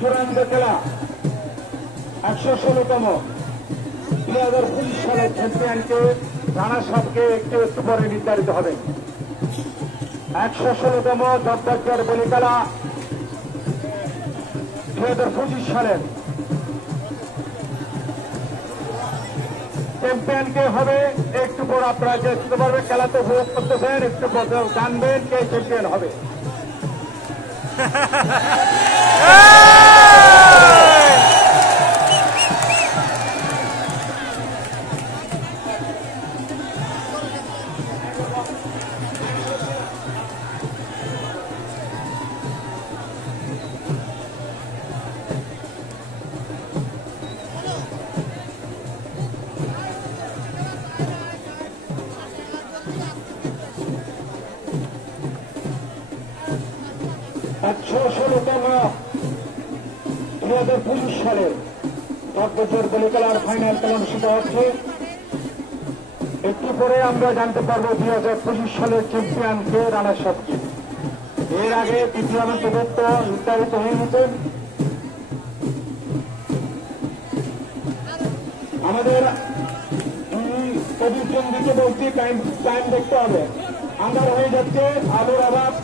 চূড়ান্ত খেলা 116তম 2025 সালের চ্যাম্পিয়নকে রানা সাহেবকে একটু একটু পরে নির্ধারিত হবে। 116তম দপ্তর বলি খেলা 2025 সালের চ্যাম্পিয়নকে হবে একটু পর। আপনারা দেখতে পারবেন, খেলা তো উপভোগ করতেছেন, একটু পর জানবেন কে চ্যাম্পিয়ন হবে। ষোলতম 2025 সালের 10 বছর বলে খেলার ফাইনাল খেলা অনুষ্ঠিত হচ্ছে। একটু পরে আমরা জানতে পারবো 2025 সালের চ্যাম্পিয়নকে রানা সাহেবকে। এর আগে দ্বিতীয় এবং চতুর্থ নির্ধারিত হয়ে গেছেন। আমাদের প্রতিদ্বন্দ্বীকে বলছি টাইম দেখতে হবে, আন্ধার হয়ে যাচ্ছে, আলোর অভাব।